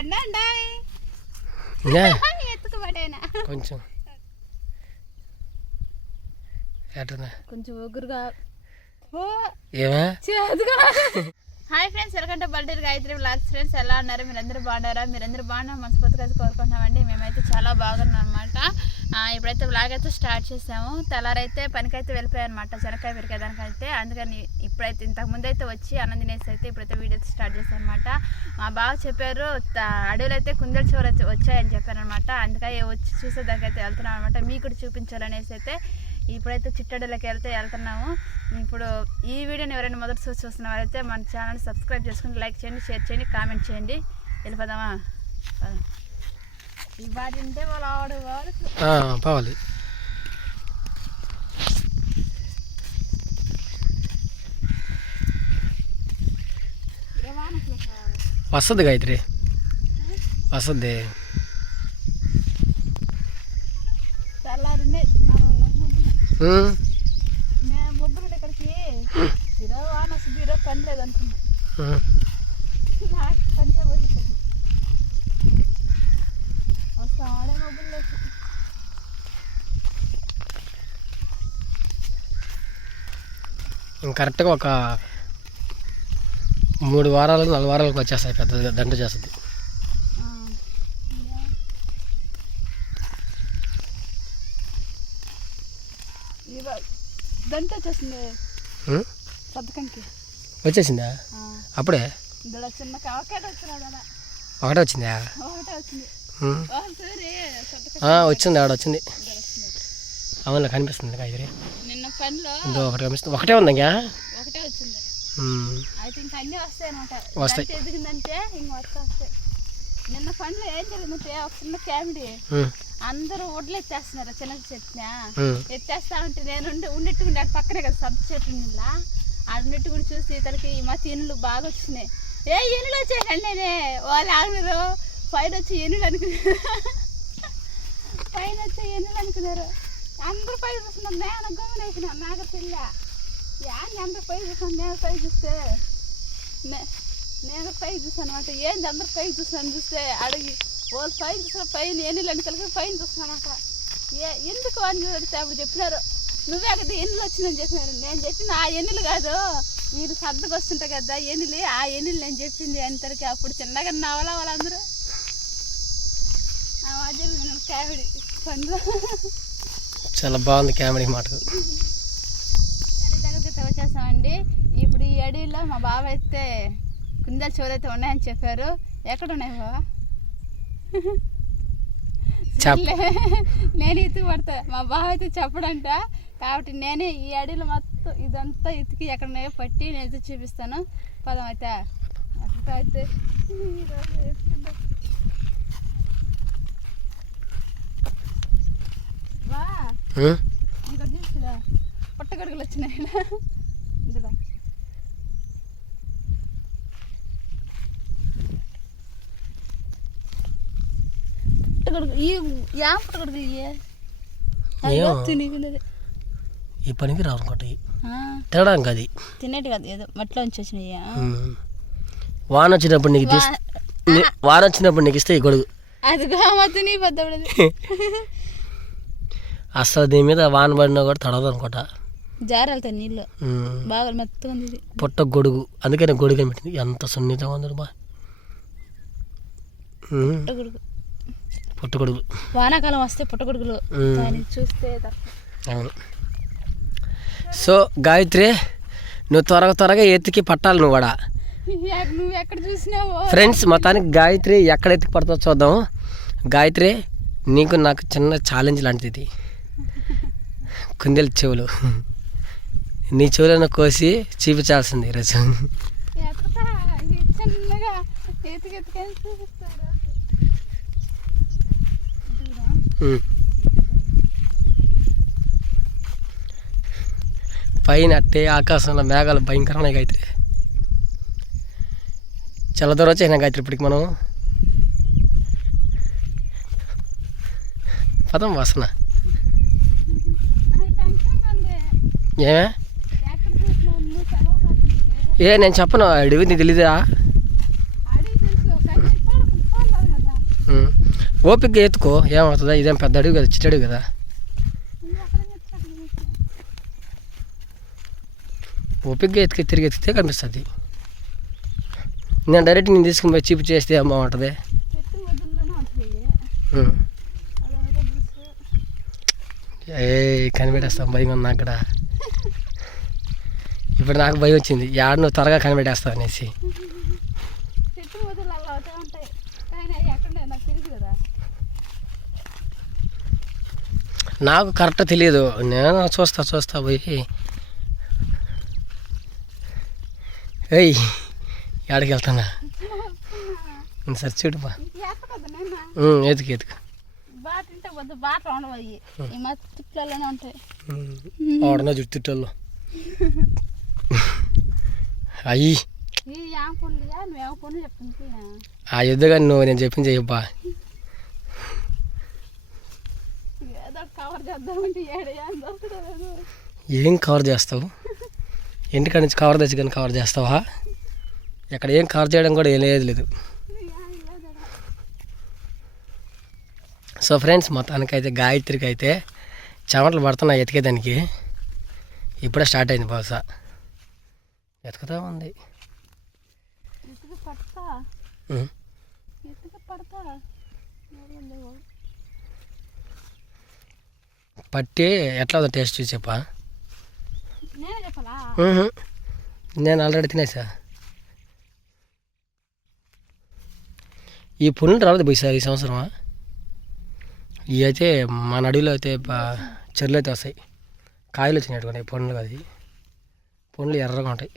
కొంచెం. ఎట్టుందా కొంచెం ఒగురుగా ఓ. ఏమే? చేదుగా. హాయ్ ఫ్రెండ్స్ వెల్కమ్ టు బల్టీర్ గాయత్రి బ్లాగ్స్ ఫ్రెండ్స్ ఎలా ఉన్నారు? మీరందరూ బాగున్నారా? మీరందరూ బాగున్నా మనస్ఫూర్తిగా అయితే కోరుకుంటున్నామండి. మేమైతే చాలా బాగున్నాం అనమాట ఇప్పుడైతే బ్లాగ్ అయితే స్టార్ట్ చేసాము. తెల్లారైతే పనికైతే వెళ్ళిపోయాయి అనమాట శనక్కాయ పెరికేదానికైతే అందుకని ఇప్పుడైతే ఇంతకుముందు అయితే వచ్చి ఆనందినేసి అయితే ఇప్పుడైతే వీడియో స్టార్ట్ చేశానమాట మా బావ చెప్పారు అడవులు అయితే కుందేలు చివరి వచ్చాయని చెప్పారు అనమాట అందుకని వచ్చి చూసేదానికైతే వెళ్తున్నాం అనమాట మీకు కూడా చూపించాలనేసి అయితే ఇప్పుడైతే చిట్టడలోకి వెళ్తే వెళ్తున్నాము. ఇప్పుడు ఈ వీడియోని ఎవరైనా మొదటి చూసి చూస్తున్న వారైతే మన ఛానల్ సబ్స్క్రైబ్ చేసుకుని లైక్ చేయండి షేర్ చేయండి కామెంట్ చేయండి. వెళ్ళిపోదామా? పద. ఈ ఉంటే వాళ్ళు ఆడు పోవాలి. వస్తుంది గాయత్రి. వస్తుంది తెల్లారిందే మనం ముగ్గురు- ఉమ్, మేము ముగ్గురు ఇక్కడికి ఈరోజు వాన వస్తుంది ఈరోజు పని లేదు అనుకున్నా ఉమ్. నాకు పనికే పోయి ఇక్కడికి వస్తాడే మొబైల్ లేదు ఇంక కరెక్ట్గా ఒక మూడు వారాలు నాలుగు వారాలకు వచ్చేస్తాయి పెద్ద దంట చేస్తుంది దంట వచ్చేసింది ఉమ్, సద్దకంకి వచ్చేసిందా? అప్పుడే? ఒకటే వచ్చిందా? వచ్చింది. ఆడ వచ్చింది. అవును కనిపిస్తుంది ఇందో ఒకటి కనిపిస్తుంది. ఒకటే ఉంది ఇంకా? వస్తాయి. నిన్న పనిలో ఏం జరిగిందంటే ఒక చిన్న క్యామిడీ ఉమ్, అందరూ ఒడ్లు ఎత్తేస్తున్నారు చిన్న చెట్టున. ఎత్తేస్తా ఉంటే నేను ఉండి ఆడ పక్కనే కదా సబ్ చెట్టు నిల్లా కూడా ఉన్నట్టుగా చూసి ఇతనికి మా తీనులు బాగా వచ్చినాయి. ఏ ఎనులు వచ్చాయండి నేనే వాళ్ళు ఆగినారు పైన వచ్చి ఎనులు అనుకున్నారు. పైన వచ్చి ఎనులు అనుకున్నారు. అందరూ పై చూస్తున్నారు. నేను గమ్మున అయిపోయినా. నాకు పిల్ల యాన్ని అందరూ పై చూసాను నేను పై చూస్తే నే- నేను పై చూసాను అనమాట ఏంది అందరు పై చూస్తాను చూస్తే అడిగి వాళ్ళు పైన చూసిన పైన ఎన్నిళ్ళు అని కలిపి పైన చూస్తున్నానమాట ఏ ఎందుకు అని అడిగితే అప్పుడు చెప్పినారు. నువ్వే కదా ఎన్నిలు వచ్చిందని చెప్పినారు. నేను చెప్పిన ఆ ఎన్నిలు కాదు. మీరు సర్దుకు వస్తుంటాయి కదా ఎన్నిలు ఆ ఎన్నిలు నేను చెప్పింది అంతరికి అప్పుడు చిన్నగా నవ్వాలా వాళ్ళందరూ? ఆ మధ్యలో నేను కావిడి పండు చాలా బాగుంది కామెడీ మాట. దగ్గరికి వచ్చేసామండి ఇప్పుడు ఈ అడవిలో మా బావ అయితే కుందేలు చెవులు అయితే ఉన్నాయని చెప్పారు. ఎక్కడ ఉన్నాయి బావా నేను ఎత్తుకు పడతా. మా బావ అయితే చెప్పడంట. కాబట్టి నేనే ఈ అడవిలో మొత్తం ఇదంతా ఎత్తుకి ఎక్కడన్నాయో పట్టి నేను చూపిస్తాను. పదం అయితే. అట్లా అయితే. ఇక్కడ చూసిరా. పుట్టగొడుగులు వచ్చినాయి. పుట్టగొడుగు ఈ యా పుట్టగొడుగులు ఇయ్యే? ఏమో. ఈ పనికి రావు అనుకోండి తినడానికి అది. తినేటి కాదు ఏదో మట్లో నుంచి వచ్చినాయి. వాన వచ్చినప్పుడు నీకు తీస్ వాన వచ్చినప్పుడు నీకు ఇస్తే ఈ గొడుగు. అసలు దీని మీద వాన పడినా కూడా తడదు అనుకోట. జారాలుతాయి నీళ్ళు. బాగా మెత్తగా ఉంది పుట్ట గొడుగు. అందుకని గొడుగు పెట్టింది. ఎంత సున్నితంగా ఉంది బా. పుట్టగొడుగు పుట్ట గొడుగు. వానాకాలం వస్తే పుట్టగొడుగులు చూస్తే అవును. సో గాయత్రి నువ్వు త్వరగా త్వరగా ఎత్తికి పట్టాలి నువ్వు కూడా ఫ్రెండ్స్ మొత్తానికి గాయత్రి ఎక్కడ ఎత్తికి పడుతుందో చూద్దాం. గాయత్రి నీకు నాకు చిన్న ఛాలెంజ్ లాంటిది. కుందేలు చెవులు. నీ చెవులను కోసి చూపించాల్సింది ఈరోజు ఎత్తుకుతా ఇది చిన్నగా ఎత్తుకు ఎత్తుకని చూపిస్తాడు ఉమ్. పైన అట్టే ఆకాశంలో మేఘాలు భయంకరమైన గాయత్రి. చాలా దూరం వచ్చేసిన గాయత్రి ఇప్పటికి మనం. పదం వాసన. నాకు ఏమే? ఏ నేను చెప్పను అడివి నీకు తెలీదా ఓపికగా ఎత్తుకో ఏమవుతుందా ఇదేం పెద్ద అడుగు కదా చిట్టి అడుగు కదా. ఓపికగా ఎత్తుకి తిరిగి ఎత్తితే కనిపిస్తుంది. నేను డైరెక్ట్ నేను తీసుకుని పోయి చీపు చేస్తే ఏం బాగుంటుంది? ఏ కనిపెట్టేస్తాం భయం ఉంది నాకు కూడా ఇప్పుడు నాకు భయం వచ్చింది. యాడ నువ్వు త్వరగా కనిపెట్టేస్తావు అనేసి. నాకు కరెక్ట్ తెలియదు. నేను చూస్తా చూస్తా పోయి ఏయ్ ఎక్కడికి వెళ్తానా సరే చూడుపా. ఎతుకు ఎతుకు. చుట్లలోనే ఉంటాయి. ఆడన జుట్టుల్లో అయ్యి. ఈ ఏం పనులు నువ్వు ఆ నేను చెప్పింది చెయ్యబ్బా. ఏం కవర్ చేస్తావు? ఇంటికాడ నుంచి కవర్ తెచ్చి కానీ కవర్ చేస్తావా? ఇక్కడ ఏం కవర్ చేయడం కూడా ఏం లేదు లేదు. సో ఫ్రెండ్స్ మొత్తానికైతే గాయత్రికి అయితే చెమటలు పడుతున్నాయి ఎతికేదానికి. ఇప్పుడే స్టార్ట్ అయింది బహుశా. ఎతుకుతా ఉంది. పట్టి ఎట్లా ఉందో టేస్ట్ చూసి చెప్పా నేనే ఆల్రెడీ తినేసా. ఈ పుల్లు రాలేదు పోయి సార్ ఈ సంవత్సరమా? ఇవి అయితే మన అడవిలో అయితే చెర్లు అయితే వస్తాయి. కాయలు వచ్చినాయి పండ్లు అది. పండ్లు ఎర్రగా ఉంటాయి.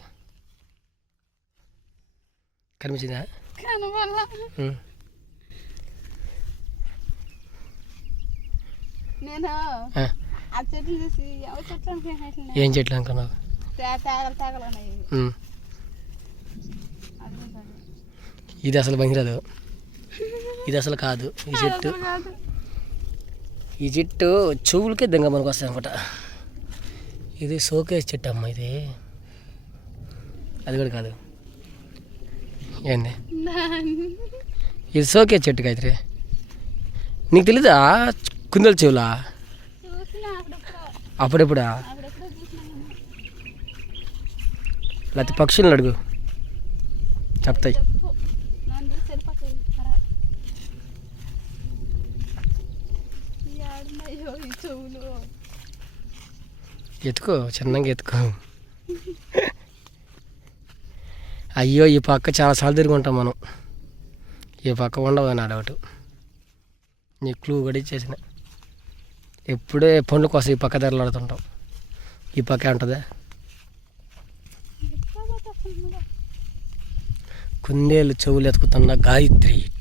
కనిపించిందా. నేను? ఆ, ఆ చెట్లు చూసి ఎవరి చెట్లు అనుకున్నాను ఏం చెట్లు అనుకున్నావు తేగలు తేగలు ఉన్నాయి. ఉమ్. అది కాదు. ఇది అసలు పనికిరాదు ఇది అసలు కాదు. ఈ చెట్టు. కాదు. ఈ చెట్టు చెవులకే దెంగ మనకు వస్తాయి అనమాట ఇది షోకేస్ చెట్టు అమ్మ ఇది. అది కూడా కాదు. ఏంది? ఇది షోకేస్ చెట్టు గాయత్రి నీకు తెలీదా? కుందల చెవులా? అప్పుడెప్పుడా? లేకపోతే పక్షులను అడుగు. చెప్తాయి. ఎత్తుకో చిన్నగా ఎత్తుకో. అయ్యో ఈ పక్క చాలాసార్లు తిరిగి ఉంటాం మనం. ఈ పక్క ఉండవు అని అడగటు నీ క్లూ కూడా ఇచ్చేసినా. ఎప్పుడే పండ్ల కోసం ఈ పక్క ధరలాడుతుంటాం ఈ పక్కే ఉంటుందా? కుందేలు చెవులు ఎత్తుకుతున్న గాయత్రి.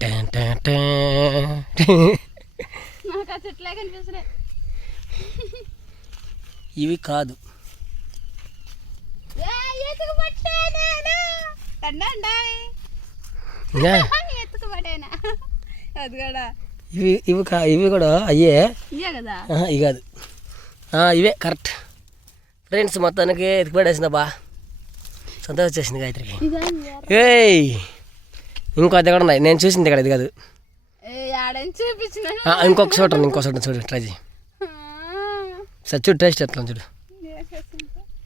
కనిపిస్తున్నాయి ఇవి కాదు. అది కూడా ఇవి ఇవి కా ఇవి కూడా అయ్యే. ఇవి కాదు? ఇవే కరెక్ట్. ఫ్రెండ్స్ మొత్తానికి ఎతికి పడేసిన బా. సంతోషం వచ్చేసింది గాయత్రికి. ఏయ్! ఇంకో అది కూడా ఉన్నాయి. నేను చూసింది ఇక్కడ ఇది కాదు. ఇంకొక చోట ఇంకో చోట చూడు ట్రై చేయి. సరే చూడు టేస్ట్ ఎట్లా చూడు.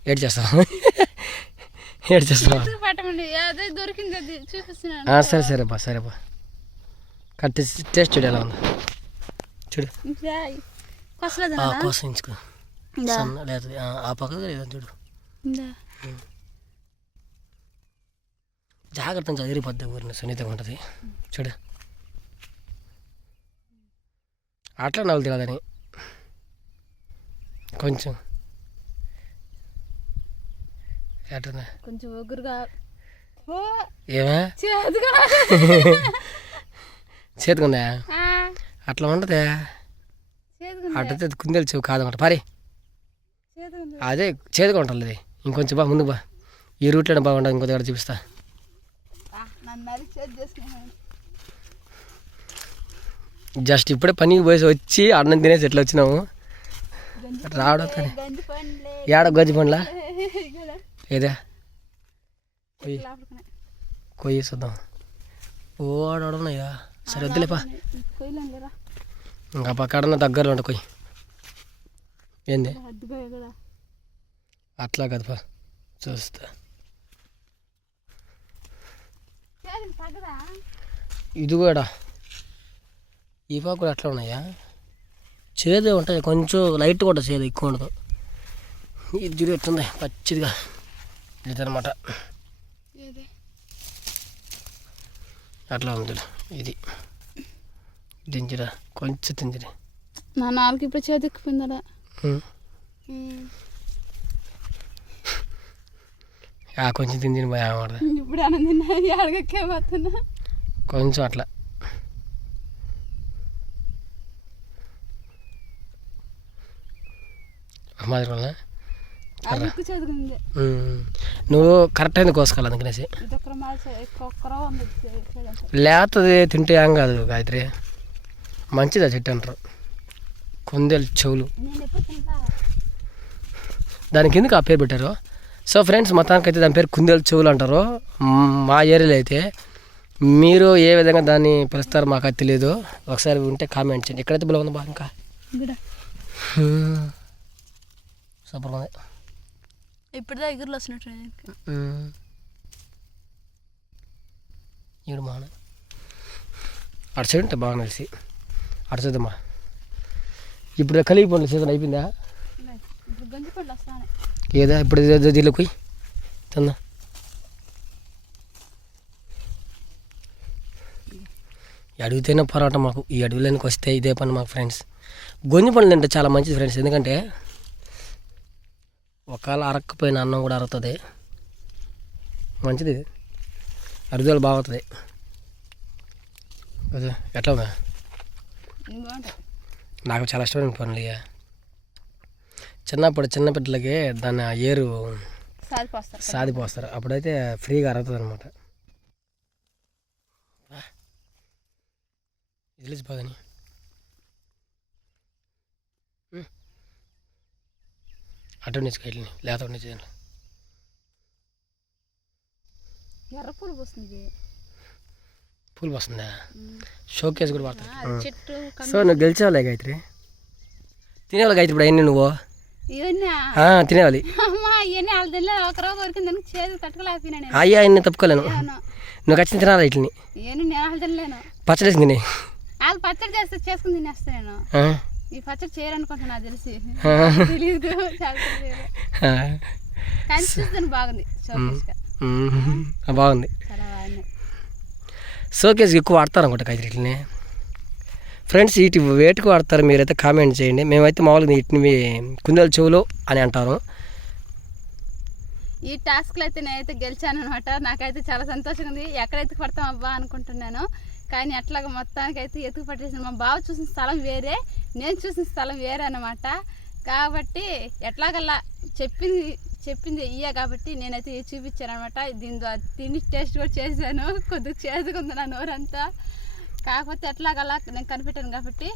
ఏడు చేస్తావా? ఏడు ఆ, సరే సరే బా. కట్ టేస్ట్ చూడు ఎలా ఉంది? చూడు. కోసం ఇంచుకో లేదు ఆ, లేదా చూడు. జాగ్రత్తగా చదిరిపోద్ది ఊరిని సున్నితంగా ఉంటుంది. చూడు. అట్లా నవ్వులు తినదని కొంచెం. ఎట్లా కొంచెం ఒగురుగా ఓ ఏమే ఆ, అట్లా చేదుగుంది అట్లయితే కుందేలు చెవు కాదన్నమాట పారి. అదే చేదుగా ఉంటుంది అది ఇంకొంచెం బా ముందు బా. ఈ రూట్లో బాగుంటుంది ఇంకో దగ్గర చూపిస్తా. జస్ట్ ఇప్పుడే పనికి పోసి వచ్చి అన్నం తినేసి ఎట్లా వచ్చినాము రావడం ఏడ గొజ్జి పండ్లా? ఏదా? కొయ్యి చూద్దాం. ఓడన్నాయా సరే వద్దులేపా. ఇంకా పక్కన దగ్గరలో కొయ్యి. ఏంది? అట్లా కదపా చూస్తా. ఇది కూడా ఈ పాకు కూడా అట్లా ఉన్నాయా? చేదు ఉంటాయి కొంచెం లైట్ కూడా చేదు ఎక్కువ ఉండదు. ఇది చూడు ఎట్లుంది? పచ్చిదిగా ఇదనమాట అట్లా ఉంది. ఇది. దించిరా కొంచెం దించిరా నా నాలుగు ఇప్పుడు చేతికిపోయిందడా ఉం. ఆ కొంచెం తిందిని పోయి ఆడదా ఇప్పుడు ఆనంది అడగకే పోతున్నా. కొంచెం అట్లా. మాదిరి నువ్వు కరెక్ట్ అయింది కోసుకోవాలి అందుకనేసి లేతది తింటే ఏం కాదు గాయత్రి. మంచిది చెట్టు అంటారు. కొందేలు చెవులు. నేను ఎప్పుడు తింటా? దానికి ఎందుకు ఆ పేరు పెట్టారు? సో ఫ్రెండ్స్ మొత్తానికి అయితే దాని పేరు కుందేలు చెవులు అంటారు. మ్, ఏరియాలో అయితే మీరు ఏ విధంగా దాన్ని పిలుస్తారో మాకు అది తెలియదు ఒకసారి ఉంటే కామెంట్ చేయండి. ఎక్కడైతే బాగుంది బాగా ఇంకా? సూపర్ ఉంది. ఇప్పుడు దగ్గరలో వస్తున్నట్టు ఈడు మాన అటు సైడ్ ఉంటే బాగా తెలిసి అటు చూద్దామా ఇప్పుడు కలిగి పండ్ల సీజన్ అయిపోయిందా? ఏదా ఇప్పుడు దీనిలో పోయి. తిందా ఈ అడవితేనే పోరాటం మాకు ఈ అడవిలోనికి వస్తే ఇదే పని మాకు ఫ్రెండ్స్ గొంజి పండ్లు తింటే చాలా మంచిది ఫ్రెండ్స్ ఎందుకంటే ఒకవేళ అరక్కపోయిన అన్నం కూడా అరుగుతుంది మంచిది. ఇది. అరుగుదల బాగుతుంది అదే ఎట్లా ఉందా నాకు చాలా ఇష్టమైన పనులు ఇక చిన్నప్పుడు చిన్న బిడ్డలకి దాన్ని ఆ ఏరు సాదిపోస్తారు సాదిపోస్తారు అప్పుడైతే ఫ్రీగా అరుగుతుంది అనమాట తెలిసిపోదని అటు నుంచి కైట్లని లేత నుంచి ఎర్ర పూలు పోస్తుంది పూలు వస్తుందా షోకేస్ కూడా చెట్టు సో నువ్వు గెలిచేవాళ్ళే గాయత్రి? తినేవాళ్ళు గాయత్రి ఇప్పుడు అన్నీ నువ్వు? తినేవాలి. అయ్యా అన్నీ తప్పుకోలేను. నువ్వు ఖచ్చితంగా తినాలి వీటిని. పచ్చడి వేసి తినే. వాళ్ళు పచ్చడి చేస్తే చేసుకుని తినేస్తా నేను. ఆ, ఈ పచ్చడి చేయరనుకుంటున్నా నాకు తెలిసి. తెలియదు. చాలా బాగుంది. బాగుంది. షోకేస్ ఎక్కువ వాడతారు అనుకుంటా గాయత్రి వీటిని ఫ్రెండ్స్ వీటి వేటికి వాడతారు మీరైతే కామెంట్ చేయండి. మేమైతే మామూలుగా వీటిని కుందేలు చెవులు అని అంటారు. ఈ టాస్క్లో అయితే నేనైతే గెలిచాను అనమాట నాకైతే చాలా సంతోషంగా ఉంది. ఎక్కడైతే పడతాం అబ్బా అనుకుంటున్నాను. కానీ అట్లాగా మొత్తానికి అయితే ఎత్తుకు పట్టేసిన మా బావ చూసిన స్థలం వేరే నేను చూసిన స్థలం వేరే అనమాట కాబట్టి ఎట్లాగల్లా చెప్పింది చెప్పింది ఇయ్య కాబట్టి నేనైతే చూపించాను అనమాట దీని ద్వారా తిని టేస్ట్ కూడా చేశాను. కొద్దిగా చేసుకుంది నా నోరంతా. కాకపోతే ఎట్లాగల్లా నేను కనిపెట్టాను కాబట్టి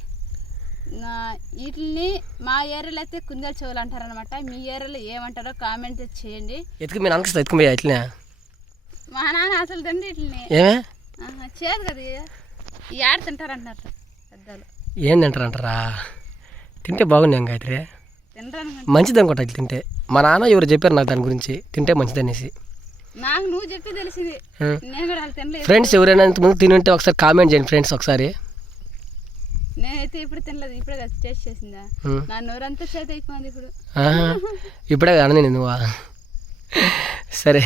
నా- వీటిని మా ఏరియాలో అయితే కుందేలు చెవులు అంటారనమాట మీ ఏరియాలో ఏమంటారో కామెంట్ చేయండి. ఎత్తుకు మీరు మా నాన్న అసలు తండ్రి వీటిని ఏమే? చేయదు కదా తింటారంటారు పెద్దలు. ఏం తింటారంటారా? తింటే బాగున్నాం గాయత్రి మంచిది అనుకుంటా తింటే. మా నాన్న ఎవరు చెప్పారు నాకు దాని గురించి? తింటే మంచిది అనేసి. నాకు నువ్వు చెప్తే తెలిసింది. ఉం. నేను కూడా వాళ్ళు తినలేదు. ఫ్రెండ్స్ ఎవరైనా ఇంతకుముందు తిని ఉంటే ఒకసారి కామెంట్ చేయండి ఫ్రెండ్స్ ఒకసారి. నేనైతే ఇప్పుడు తినలేదు ఇప్పుడే కదా టేస్ట్ చేసిందా. నా నోరంతా చేతి అయిపోయింది ఇప్పుడు. ఇప్పుడే కానీ నేను. నువ్వా సరే.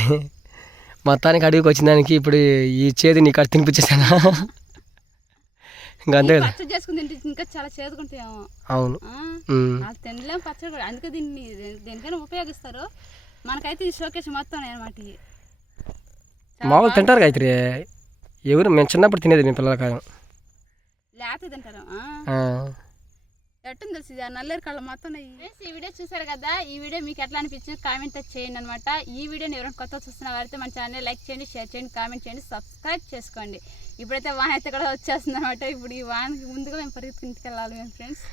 మొత్తానికి అడవికి వచ్చిన దానికి ఇప్పుడు ఈ చేతి నీకు అక్కడ తినిపించేసానా ఇంకా అంతే కదా. పచ్చడి చేసుకుని తింటే ఇంకా చాలా చేదుకుంటాయేమో అవును. వాళ్ళు తినలేం పచ్చడి కూడా. అందుకే దీన్ని దేనికైనా ఉపయోగిస్తారు. మనకైతే ఈ షోకేస్ మొత్తం అనమాట మామూలు తింటారు గాయత్రి. ఎవరు మేము చిన్నప్పుడు తినేది మేము పిల్లల కాలం. లేత తింటారు. ఆ. ఎట్టుంది తెలిసి ఇది? ఆ నల్లేరు కళ్ళ మొత్తం ఈ వీడియో చూసారు కదా? ఈ వీడియో మీకు ఎట్లా అనిపించింది కామెంట్ చేయండి అనమాట ఈ వీడియోని ఎవరైనా కొత్త చూస్తున్న వారైతే మన ఛానల్ లైక్ చేయండి షేర్ చేయండి కామెంట్ చేయండి సబ్స్క్రైబ్ చేసుకోండి. ఇప్పుడైతే వాన అయితే కూడా వచ్చేస్తుంది అనమాట ఇప్పుడు ఈ వానకి ముందుగా మేము పరిగెత్తుకుంటుకెళ్ళాలి మేము ఫ్రెండ్స్